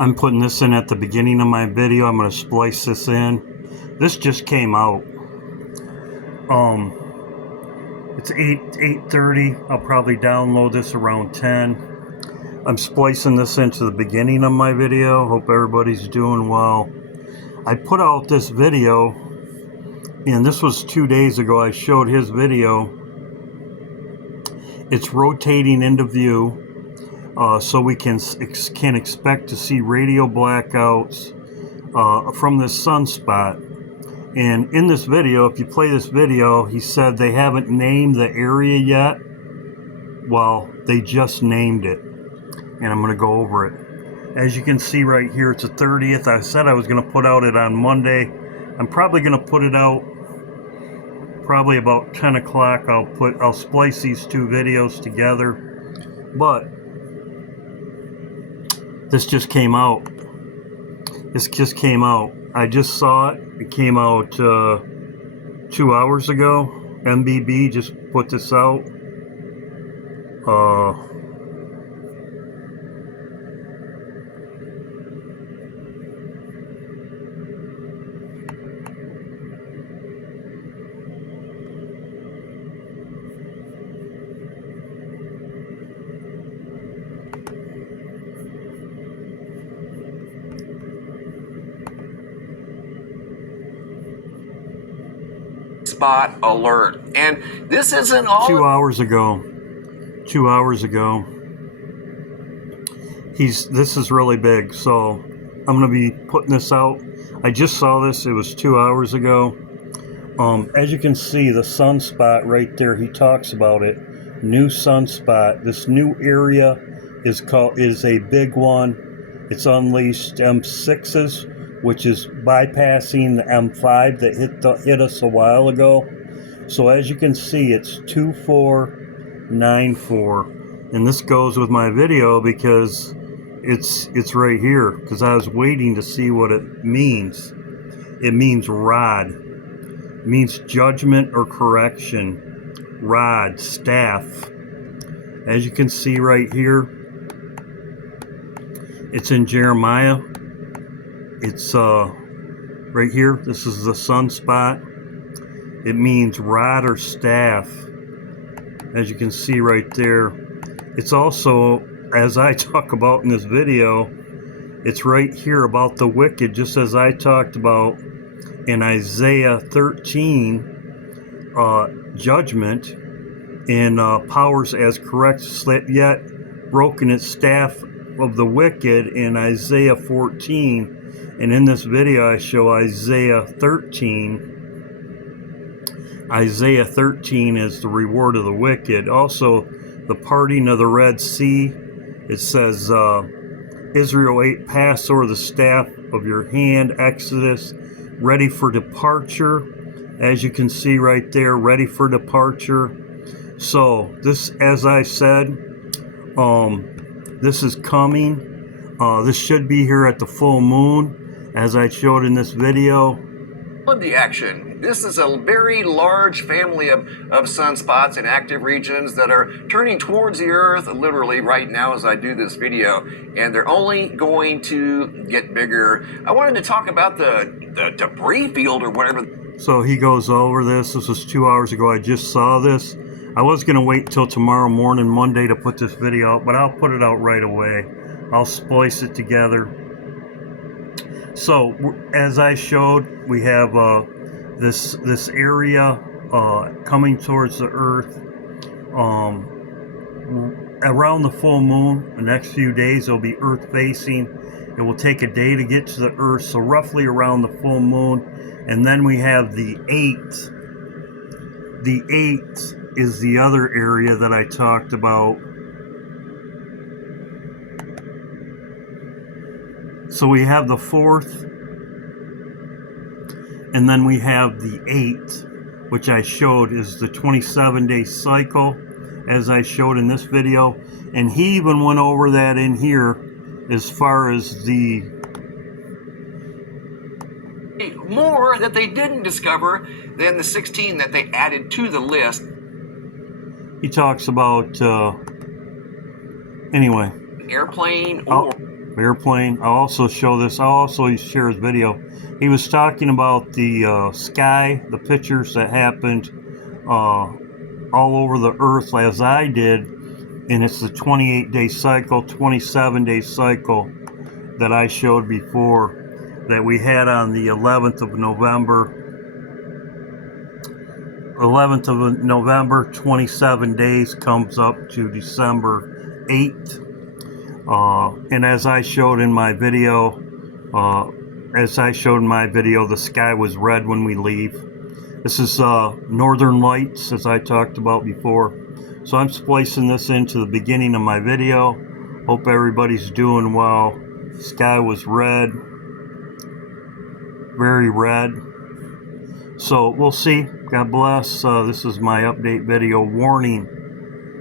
I'm putting this in at the beginning of my video. I'm going to splice this in. This just came out. It's 8:30. I'll probably download this around 10. I'm splicing this into the beginning of my video. Hope everybody's doing well. I put out this video, and this was 2 days ago. I showed his video. It's rotating into view. So we can expect to see radio blackouts from this sunspot. And in this video, if you play this video, he said they haven't named the area yet. Well, they just named it, and I'm going to go over it. As you can see right here, it's the 30th. I said I was going to put out it on Monday. I'm probably going to put it out probably about 10 o'clock. I'll splice these two videos together. But this just came out. This just came out. I just saw it. It came out 2 hours ago. MBB just put this out. 'Spot alert. And this isn't all 2 hours ago. 2 hours ago. This is really big, so I'm going to be putting this out. I just saw this. It was 2 hours ago. As you can see, the sunspot right there, he talks about it. New sunspot. This new area is a big one. It's unleashed M6s, which is bypassing the M5 that hit us a while ago. So as you can see, it's 2494, and this goes with my video because it's right here, because I was waiting to see what it means. It means rod. It means judgment or correction. Rod, staff. As you can see right here, it's in Jeremiah. It's right here. This is the sunspot. It means rod or staff. As you can see right there. It's also, as I talk about in this video, it's right here about the wicked, just as I talked about in Isaiah 13, judgment and powers as correct, yet broken its staff of the wicked in Isaiah 14. And in this video, I show Isaiah 13. Isaiah 13 is the reward of the wicked. Also, the parting of the Red Sea. It says, Israel ate Passover, the staff of your hand, Exodus, ready for departure. As you can see right there, ready for departure. So, this, as I said, this is coming. This should be here at the full moon, as I showed in this video. the action. This is a very large family of sunspots in active regions that are turning towards the Earth literally right now as I do this video, and they're only going to get bigger. I wanted to talk about the debris field or whatever. So he goes over this. This was 2 hours ago. I just saw this. I was going to wait till tomorrow morning, Monday, to put this video out, but I'll put it out right away. I'll splice it together. So, as I showed, we have this area coming towards the Earth. Around the full moon, the next few days, it'll be Earth facing. It will take a day to get to the Earth, so roughly around the full moon. And then we have the 8. The 8 is the other area that I talked about. So we have the 4th, and then we have the 8, which I showed is the 27-day cycle, as I showed in this video. And he even went over that in here as far as the more that they didn't discover than the 16 that they added to the list. He talks about, anyway. Airplane or... airplane. I'll also show this. I'll also share his video. He was talking about the sky, the pictures that happened all over the earth as I did, and it's the 28-day cycle, 27-day cycle that I showed before that we had on the 11th of November. 11th of November, 27 days comes up to December 8th. And as I showed in my video, the sky was red when we leave. This is Northern Lights, as I talked about before. So I'm splicing this into the beginning of my video. Hope everybody's doing well. Sky was red, very red. So we'll see. God bless. This is my update video warning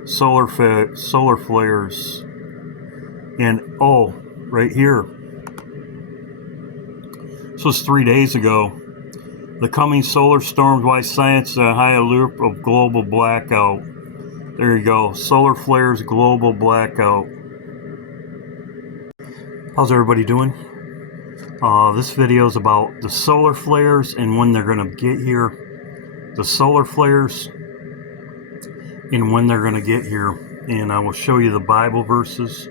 solar flares. And oh, right here. This was 3 days ago. The coming solar storms, why science is a high alert of global blackout. There you go. Solar flares, global blackout. How's everybody doing? This video is about the solar flares and when they're going to get here. The solar flares and when they're going to get here. And I will show you the Bible verses.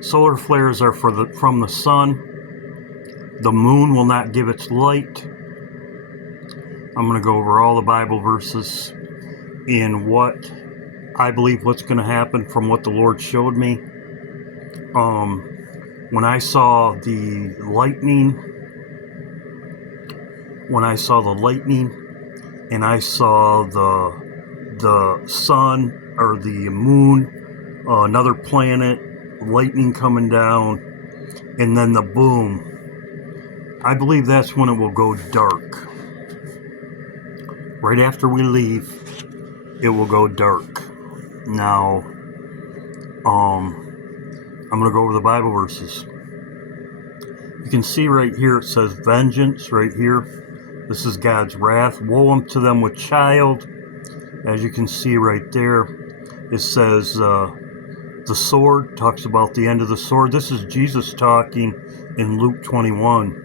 Solar flares are from the sun. The moon will not give its light. I'm going to go over all the Bible verses and what I believe what's going to happen from what the Lord showed me. When I saw the lightning, and I saw the sun or the moon, another planet, lightning coming down, and then the boom, I believe that's when it will go dark. Right after we leave, it will go dark. Now, I'm going to go over the Bible verses. You can see right here it says vengeance right here. This is God's wrath. Woe unto them with child. As you can see right there, it says the sword, talks about the end of the sword. This is Jesus talking in Luke 21.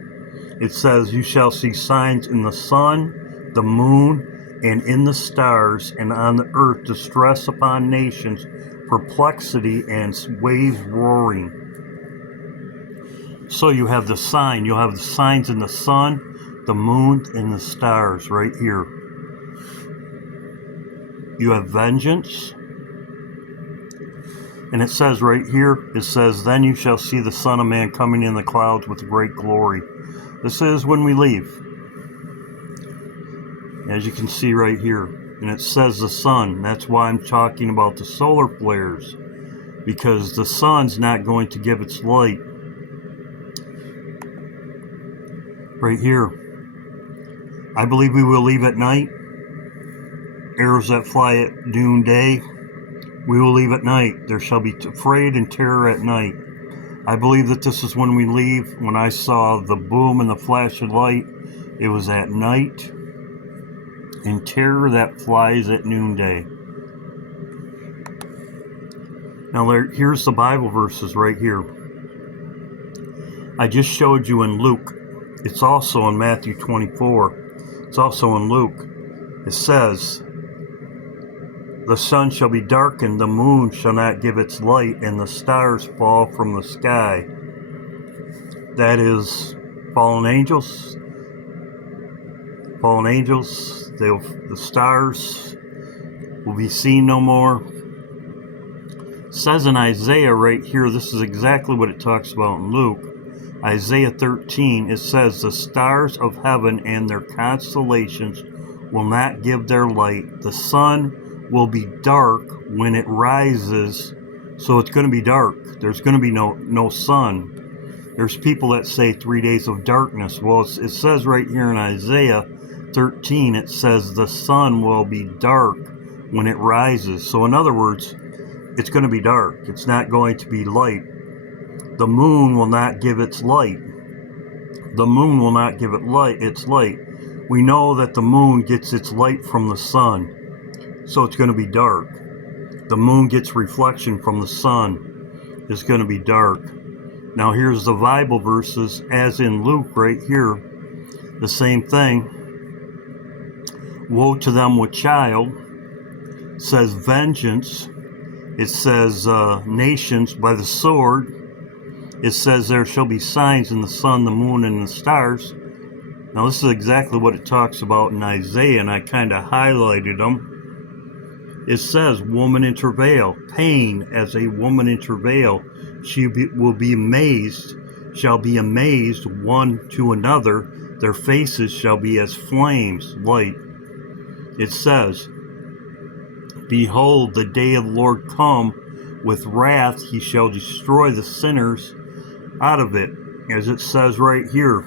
It says, you shall see signs in the sun, the moon, and in the stars, and on the earth distress upon nations, perplexity and waves roaring. So you have the sign. You'll have the signs in the sun, the moon, and the stars right here. You have vengeance. And it says right here, it says, then you shall see the Son of Man coming in the clouds with great glory. This is when we leave. As you can see right here. And it says the sun. That's why I'm talking about the solar flares. Because the sun's not going to give its light. Right here. I believe we will leave at night. Arrows that fly at noonday. We will leave at night. There shall be afraid and terror at night. I believe that this is when we leave. When I saw the boom and the flash of light, it was at night. And terror that flies at noonday. Now here's the Bible verses right here. I just showed you in Luke. It's also in Matthew 24. It's also in Luke. It says, the sun shall be darkened, the moon shall not give its light, and the stars fall from the sky. That is fallen angels. Fallen angels. The stars will be seen no more. It says in Isaiah right here, this is exactly what it talks about in Luke. Isaiah 13, it says, the stars of heaven and their constellations will not give their light. The sun will be dark when it rises. So it's going to be dark. There's going to be no sun. There's people that say 3 days of darkness. Well, it says right here in Isaiah 13, it says the sun will be dark when it rises. So in other words, it's going to be dark. It's not going to be light. The moon will not give its light. The moon will not give its light. We know that the moon gets its light from the sun. So it's going to be dark. The moon gets reflection from the sun. is going to be dark. Now here's the Bible verses, as in Luke right here, the same thing. Woe to them with child, it says vengeance, it says nations by the sword, it says there shall be signs in the sun, the moon, and the stars. Now this is exactly what it talks about in Isaiah, and I kind of highlighted them. It says, woman in travail, pain as a woman in travail. She will be amazed, shall be amazed one to another. Their faces shall be as flames, light. It says, behold, the day of the Lord come with wrath. He shall destroy the sinners out of it. As it says right here.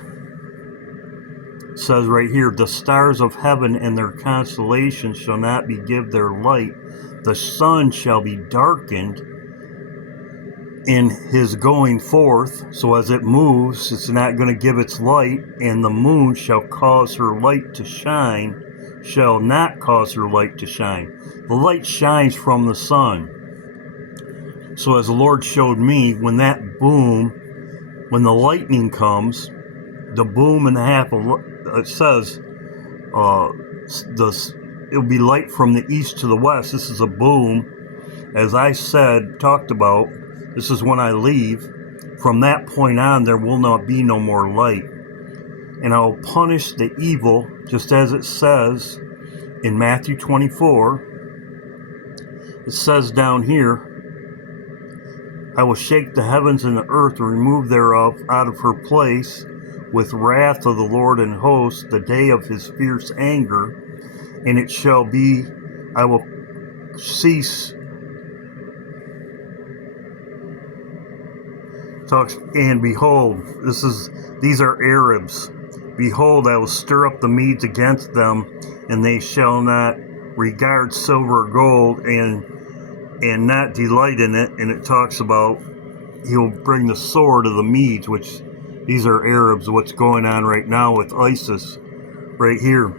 It says right here, the stars of heaven and their constellations shall not be give their light. The sun shall be darkened in his going forth. So as it moves, it's not going to give its light. And the moon shall cause her light to shine, shall not cause her light to shine. The light shines from the sun. So as the Lord showed me, when that boom, when the lightning comes, the boom and a half of, it says, it'll be light from the east to the west. This is a boom. As I said, talked about, this is when I leave. From that point on, there will not be no more light. And I'll punish the evil, just as it says in Matthew 24. It says down here, I will shake the heavens and the earth and remove thereof out of her place with wrath of the Lord and hosts, the day of his fierce anger. And it shall be, I will cease. And behold, these are Arabs. Behold, I will stir up the Medes against them, and they shall not regard silver or gold, and not delight in it. And it talks about he'll bring the sword of the Medes, which these are Arabs. What's going on right now with ISIS, right here.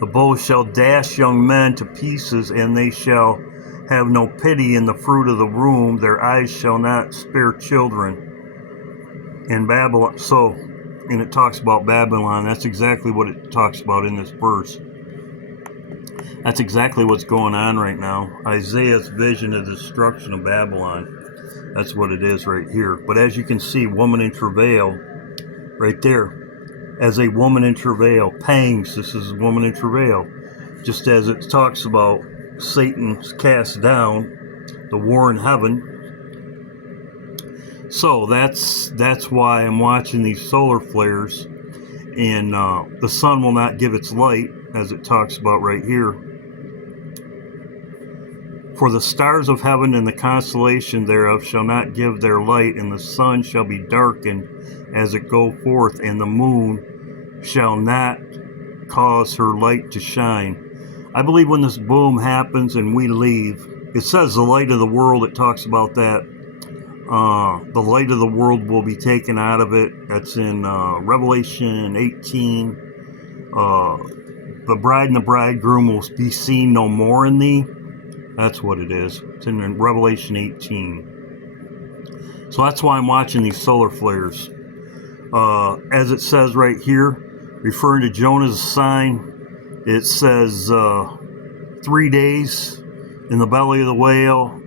The bow shall dash young men to pieces, and they shall have no pity in the fruit of the womb. Their eyes shall not spare children. And Babylon, and it talks about Babylon. That's exactly what it talks about in this verse. That's exactly what's going on right now. Isaiah's vision of the destruction of Babylon. That's what it is right here. But as you can see, woman in travail, right there. As a woman in travail, pangs, this is woman in travail. Just as it talks about Satan's cast down, the war in heaven. So that's why I'm watching these solar flares, and the sun will not give its light, as it talks about right here. For the stars of heaven and the constellation thereof shall not give their light, and the sun shall be darkened as it go forth, and the moon shall not cause her light to shine. I believe when this boom happens and we leave, it says the light of the world, it talks about that. The light of the world will be taken out of it. That's in Revelation 18. The bride and the bridegroom will be seen no more in thee. That's what it is. It's in Revelation 18. So that's why I'm watching these solar flares. As it says right here, referring to Jonah's sign, it says 3 days in the belly of the whale.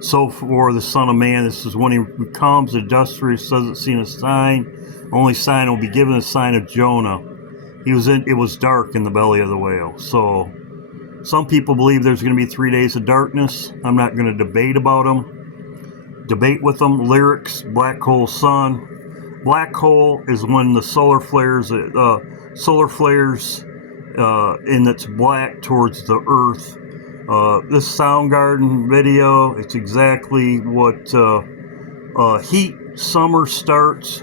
So for the Son of Man, this is when he comes, the industrious doesn't see a sign. Only sign will be given, the sign of Jonah. It was dark in the belly of the whale. So some people believe there's going to be 3 days of darkness. I'm not going to debate with them. Lyrics, black hole sun. Black hole is when the solar flares, and it's black towards the earth. This Soundgarden video, it's exactly what heat summer starts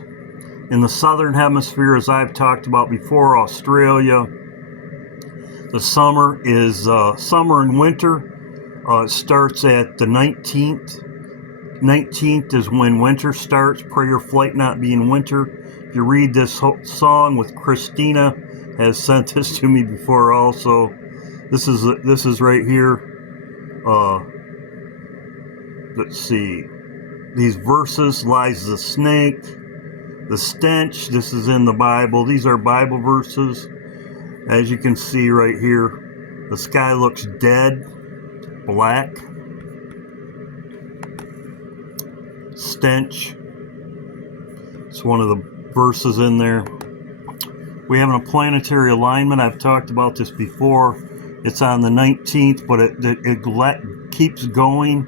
in the southern hemisphere, as I've talked about before, Australia. The summer is summer and winter. It starts at the 19th. 19th is when winter starts. Pray your flight not be in winter. If you read this song with Christina, has sent this to me before also. This is right here. let's see, these verses, lies the snake, the stench. This is in the Bible. These are Bible verses. As you can see right here, the sky looks dead, black. Stench. It's one of the verses in there. We have a planetary alignment. I've talked about this before. It's on the 19th, but it keeps going.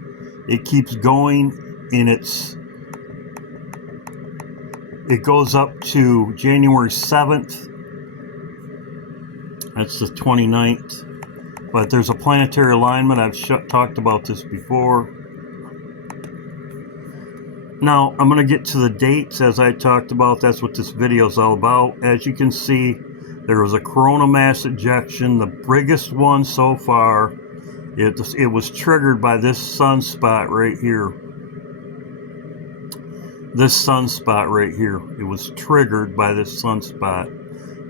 It keeps going, and it goes up to January 7th. That's the 29th. But there's a planetary alignment. I've talked about this before. Now, I'm going to get to the dates as I talked about. That's what this video is all about. As you can see, there was a corona mass ejection, the biggest one so far. It was triggered by this sunspot right here. This sunspot right here. It was triggered by this sunspot.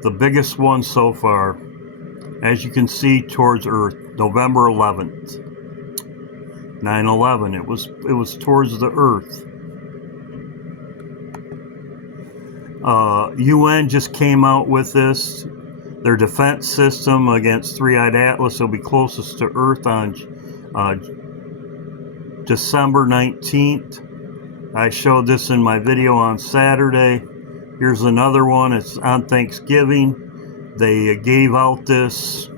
The biggest one so far. As you can see, towards Earth, November 11th. 9/11. It was towards the Earth. UN just came out with this. Their defense system against Three-Eyed Atlas will be closest to Earth on December 19th. I showed this in my video on Saturday. Here's another one. It's on Thanksgiving. They gave out this.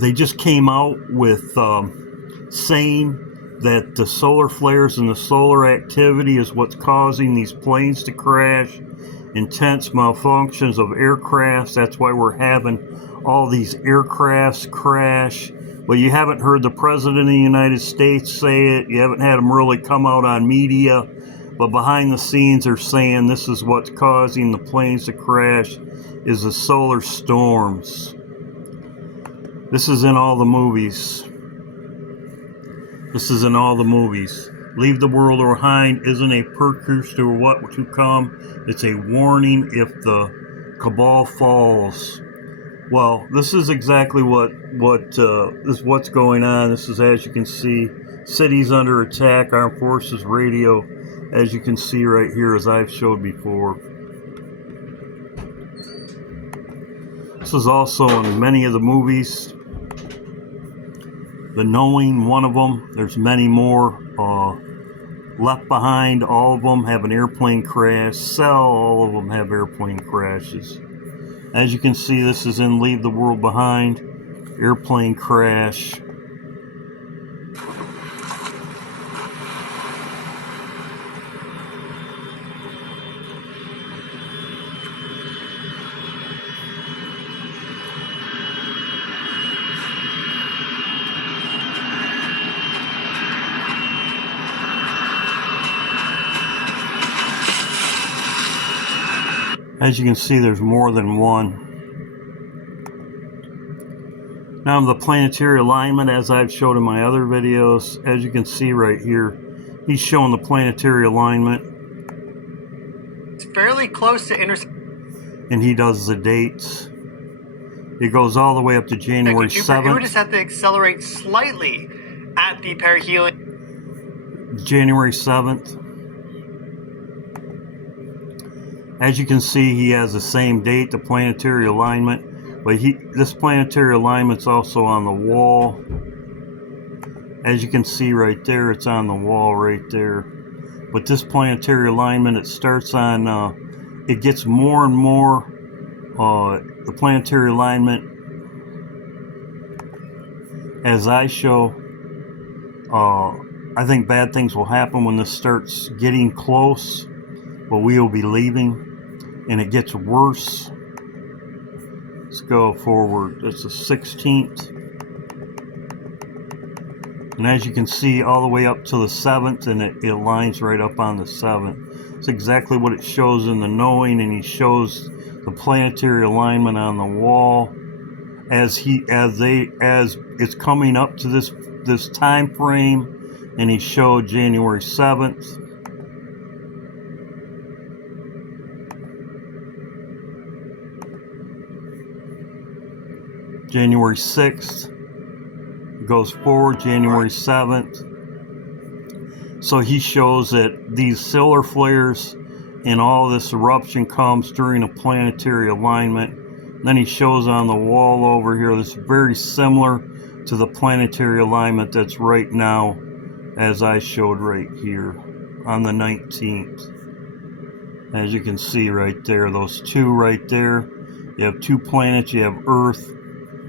They just came out with saying that the solar flares and the solar activity is what's causing these planes to crash, intense malfunctions of aircrafts. That's why we're having all these aircrafts crash. But you haven't heard the President of the United States say it. You haven't had him really come out on media. But behind the scenes, they're saying this is what's causing the planes to crash, is the solar storms. This is in all the movies. This is in all the movies. Leave the world behind isn't a precursor to what to come. It's a warning if the cabal falls. Well, this is exactly what's going on. This is, as you can see, cities under attack, armed forces radio, as you can see right here, as I've showed before. This is also in many of the movies. The Knowing, one of them. There's many more. Left Behind, all of them have an airplane crash. Cell, all of them have airplane crashes. As you can see, this is in Leave the World Behind. Airplane crash. As you can see, there's more than one. Now the planetary alignment, as I've showed in my other videos, as you can see right here, he's showing the planetary alignment. It's fairly close to and he does the dates. It goes all the way up to January 7th. You would just have to accelerate slightly at the perihelion. January 7th. As you can see, he has the same date, the planetary alignment, but this planetary alignment's also on the wall. As you can see right there, it's on the wall right there. But this planetary alignment, it starts on, it gets more and more, the planetary alignment, as I show, I think bad things will happen when this starts getting close, but we will be leaving, and it gets worse. Let's go forward. It's the 16th. And as you can see, all the way up to the 7th, and it lines right up on the 7th. It's exactly what it shows in the Knowing, and he shows the planetary alignment on the wall as it's coming up to this time frame, and he showed January 7th. January 6th. goes forward January 7th. So he shows that these solar flares and all this eruption comes during a planetary alignment. Then he shows on the wall over here, this is very similar to the planetary alignment that's right now, as I showed right here on the 19th. As you can see right there, those two right there, you have two planets, you have Earth,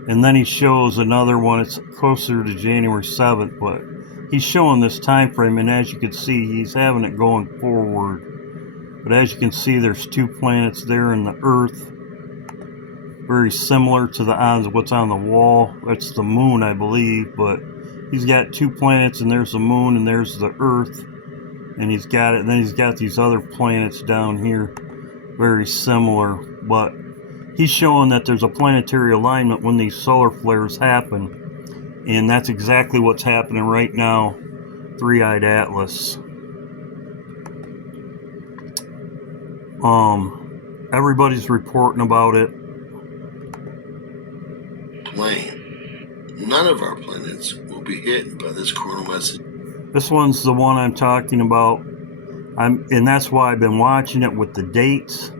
and then he shows another one. It's closer to January 7th, but he's showing this time frame, and as you can see, he's having it going forward. But as you can see, there's two planets there in the Earth, very similar to what's on the wall. That's the moon, I believe, but he's got two planets, and there's the moon, and there's the Earth, and he's got it. And then he's got these other planets down here, very similar, but he's showing that there's a planetary alignment when these solar flares happen, and that's exactly what's happening right now. Three-eyed Atlas. Everybody's reporting about it. None of our planets will be hit by this coronal mass. This one's the one I'm talking about. And that's why I've been watching it with the dates,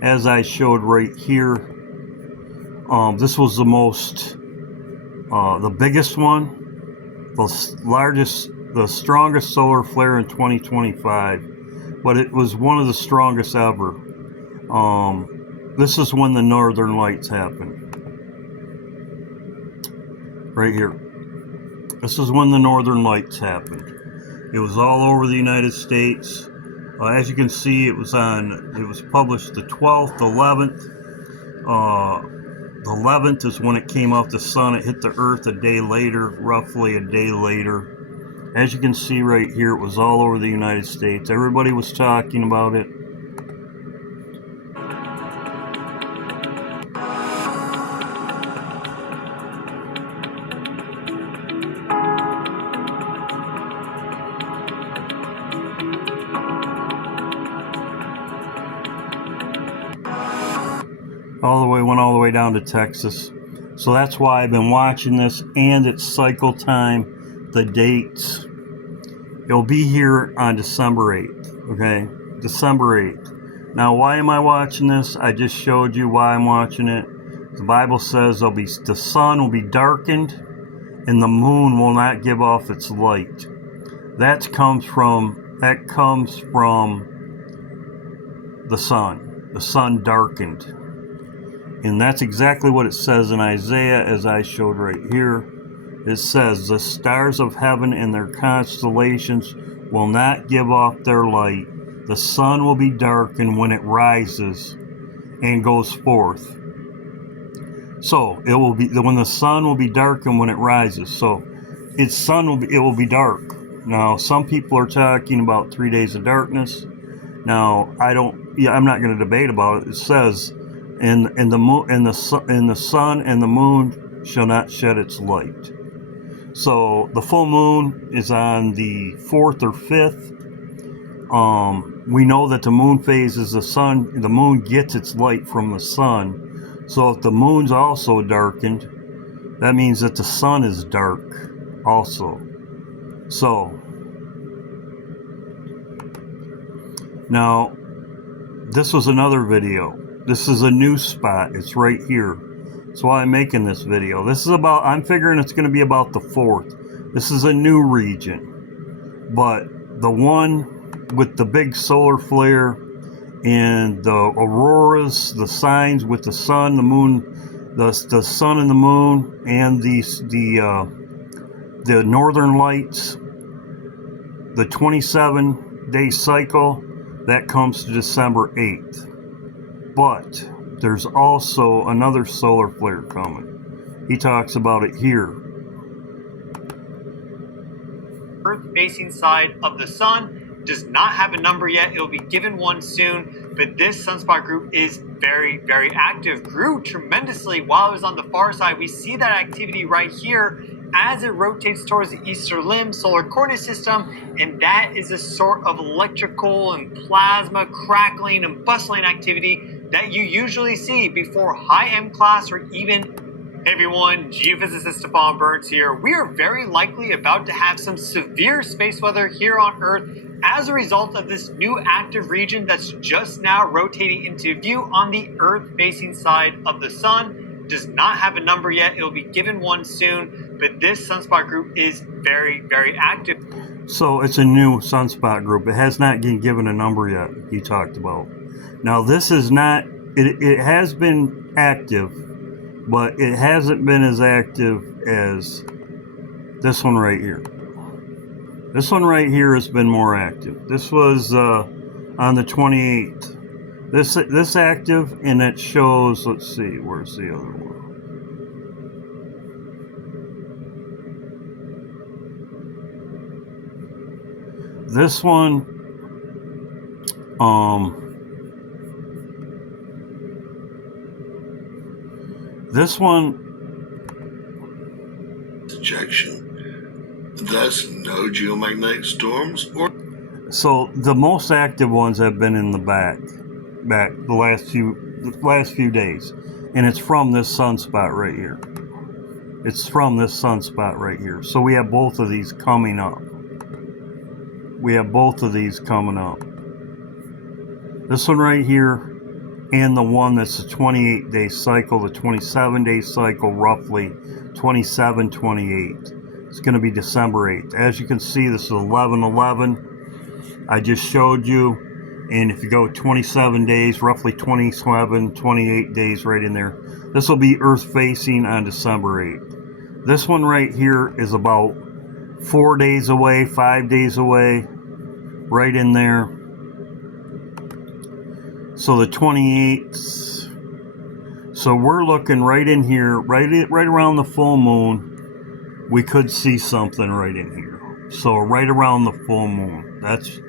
as I showed right here. This was the most, the biggest one, the largest, the strongest solar flare in 2025, but it was one of the strongest ever. This is when the Northern Lights happened. Right here. This is when the Northern Lights happened. It was all over the United States. As you can see, it was published the 12th, 11th. The 11th is when it came off the sun. It hit the Earth a day later, roughly a day later. As you can see right here, it was all over the United States. Everybody was talking about it. Went all the way down to Texas. So that's why I've been watching this, and its cycle time, the dates. It'll be here on December 8th, okay? December 8th. Now, why am I watching this? I just showed you why I'm watching it. The Bible says the sun will be darkened, and the moon will not give off its light. That comes from the sun darkened. And that's exactly what it says in Isaiah, as I showed right here. It says, the stars of heaven and their constellations will not give off their light. The sun will be darkened when it rises and goes forth. So it will be when the sun will be darkened when it rises. So it will be dark. Now, some people are talking about 3 days of darkness. Now, I'm not going to debate about it. It says, and the sun and the moon shall not shed its light. So the full moon is on the 4th or 5th. We know that the moon phases the sun. The moon gets its light from the sun. So if the moon's also darkened, that means that the sun is dark also. So now, this was another video. This is a new spot. It's right here. That's why I'm making this video. I'm figuring it's going to be about the 4th. This is a new region. But the one with the big solar flare and the auroras, the signs with the sun, the moon, the sun and the moon, and the northern lights, the 27-day cycle, that comes to December 8th. But there's also another solar flare coming. He talks about it here. Earth-facing side of the sun does not have a number yet. It will be given one soon, but this sunspot group is very, very active. Grew tremendously while it was on the far side. We see that activity right here as it rotates towards the eastern limb, solar coordinate system, and that is a sort of electrical and plasma crackling and bustling activity that you usually see before high M class or even Hey everyone, geophysicist Stefan Burns here. We are very likely about to have some severe space weather here on Earth as a result of this new active region that's just now rotating into view on the Earth-facing side of the sun. Does not have a number yet. It will be given one soon, but this sunspot group is very, very active. So it's a new sunspot group. It has not been given a number yet, he talked about. Now this is not, it has been active, but it hasn't been as active as this one right here. This one right here has been more active. This was on the 28th. This active, and it shows, let's see, where's the other one? This one, this one, ejection. Thus, no geomagnetic storms or. so the most active ones have been in the back the last few days, and it's from this sunspot right here. It's from this sunspot right here. So we have both of these coming up. This one right here, and the one that's a 28-day cycle, the 27-day cycle, roughly 27, 28. It's going to be December 8th. As you can see, this is 11/11. I just showed you. And if you go 27 days, roughly 27, 28 days right in there, this will be Earth facing on December 8th. This one right here is about 4 days away, 5 days away, right in there. So the 28th. So we're looking right in here, right around the full moon. We could see something right in here. So right around the full moon. That's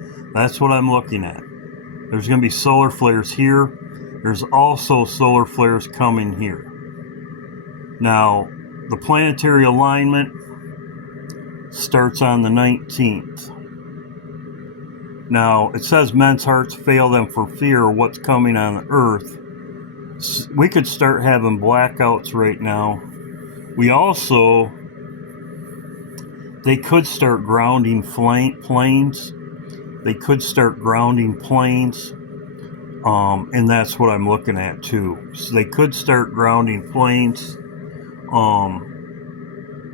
what I'm looking at. There's going to be solar flares here. There's also solar flares coming here. Now, the planetary alignment starts on the 19th. Now, it says men's hearts fail them for fear of what's coming on the Earth. We could start having blackouts right now. We also, they could start grounding planes. They could start grounding planes, and that's what I'm looking at too. So they could start grounding planes,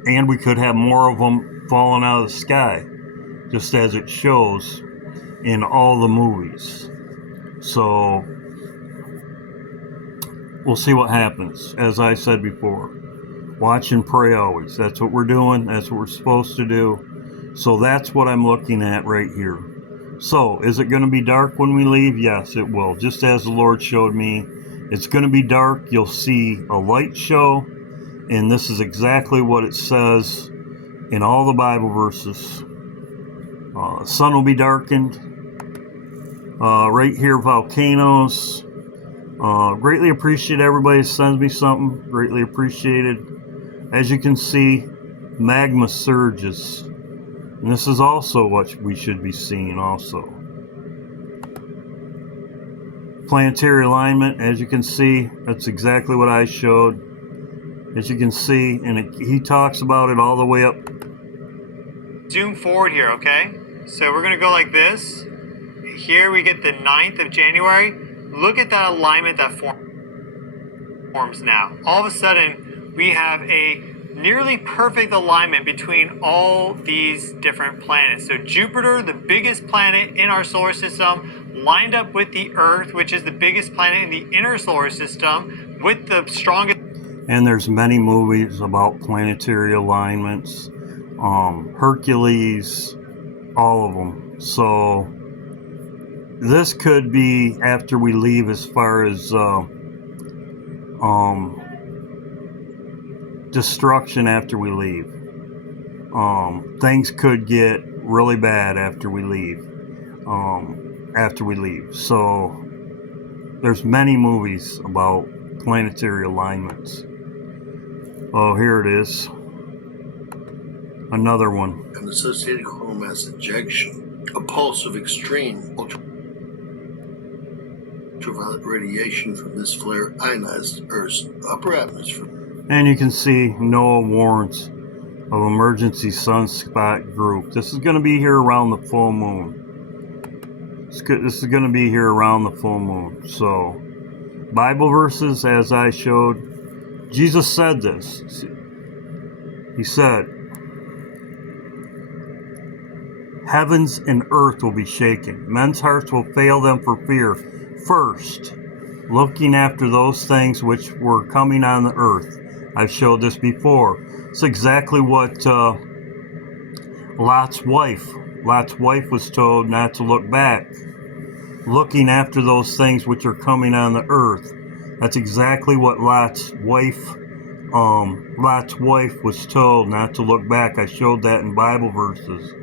and we could have more of them falling out of the sky, just as it shows in all the movies. So we'll see what happens. As I said before, watch and pray always. That's what we're doing. That's what we're supposed to do. So that's what I'm looking at right here. So, is it going to be dark when we leave? Yes, it will. Just as the Lord showed me, it's going to be dark. You'll see a light show, and this is exactly what it says in all the Bible verses. Sun will be darkened. Right here, volcanoes. Greatly appreciate everybody sends me something. Greatly appreciated. As you can see, magma surges. And this is also what we should be seeing also. Planetary alignment, as you can see, that's exactly what I showed. As you can see, and he talks about it all the way up. Zoom forward here, okay? So we're going to go like this. Here we get the 9th of January. Look at that alignment that forms now. All of a sudden, we have a nearly perfect alignment between all these different planets. So Jupiter, the biggest planet in our solar system, lined up with the Earth, which is the biggest planet in the inner solar system, with the strongest. And there's many movies about planetary alignments, Hercules, all of them. So this could be after we leave, as far as destruction after we leave. Things could get really bad after we leave. So there's many movies about planetary alignments. Oh, here it is. Another one. An associated coronal mass ejection, a pulse of extreme ultraviolet radiation from this flare ionized Earth's upper atmosphere. And you can see NOAA warns of emergency sunspot group. This is going to be here around the full moon. This is going to be here around the full moon. So, Bible verses, as I showed, Jesus said this. He said, heavens and earth will be shaken. Men's hearts will fail them for fear. First, looking after those things which were coming on the earth. I've showed this before. It's exactly what Lot's wife was told not to look back. Looking after those things which are coming on the earth. That's exactly what Lot's wife was told not to look back. I showed that in Bible verses.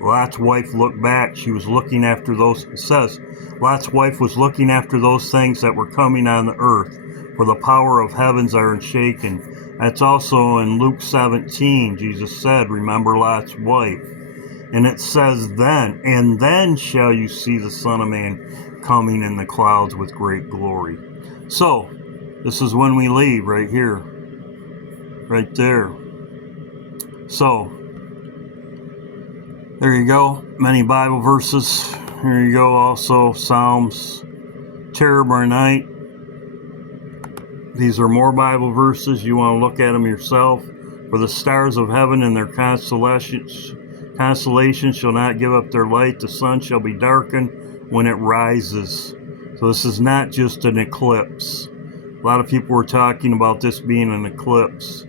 Lot's wife looked back. She was looking after those. It says, Lot's wife was looking after those things that were coming on the earth, for the power of heavens are unshaken. That's also in Luke 17. Jesus said, remember Lot's wife. And it says then, and then shall you see the Son of Man coming in the clouds with great glory. So, this is when we leave, right here. Right there. So, there you go. Many Bible verses. Here you go also. Psalms. Terror by night. These are more Bible verses. You want to look at them yourself. For the stars of heaven and their constellations shall not give up their light. The sun shall be darkened when it rises. So this is not just an eclipse. A lot of people were talking about this being an eclipse.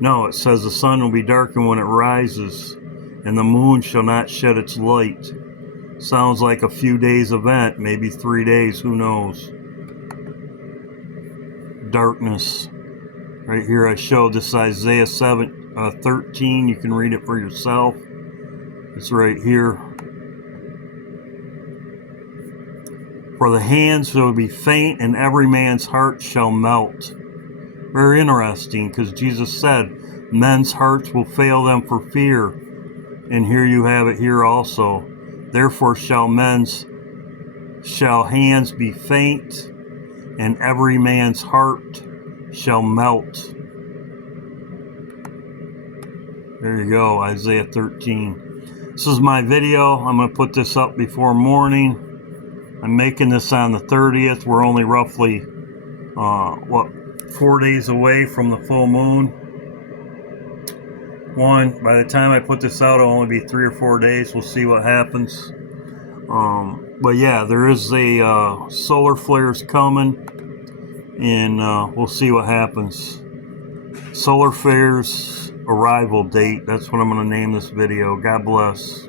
No, it says the sun will be darkened when it rises, and the moon shall not shed its light. Sounds like a few days event, maybe 3 days, who knows. Darkness. Right here I showed this Isaiah 13. You can read it for yourself. It's right here. For the hands will be faint and every man's heart shall melt. Very interesting, because Jesus said men's hearts will fail them for fear. And here you have it here also. Therefore shall hands be faint and every man's heart shall melt. There you go, Isaiah 13. This is my video. I'm going to put this up before morning. I'm making this on the 30th. We're only roughly, 4 days away from the full moon. By the time I put this out, it'll only be 3 or 4 days. We'll see what happens. But yeah, there is a solar flares coming, and we'll see what happens. Solar flares arrival date. That's what I'm going to name this video. God bless.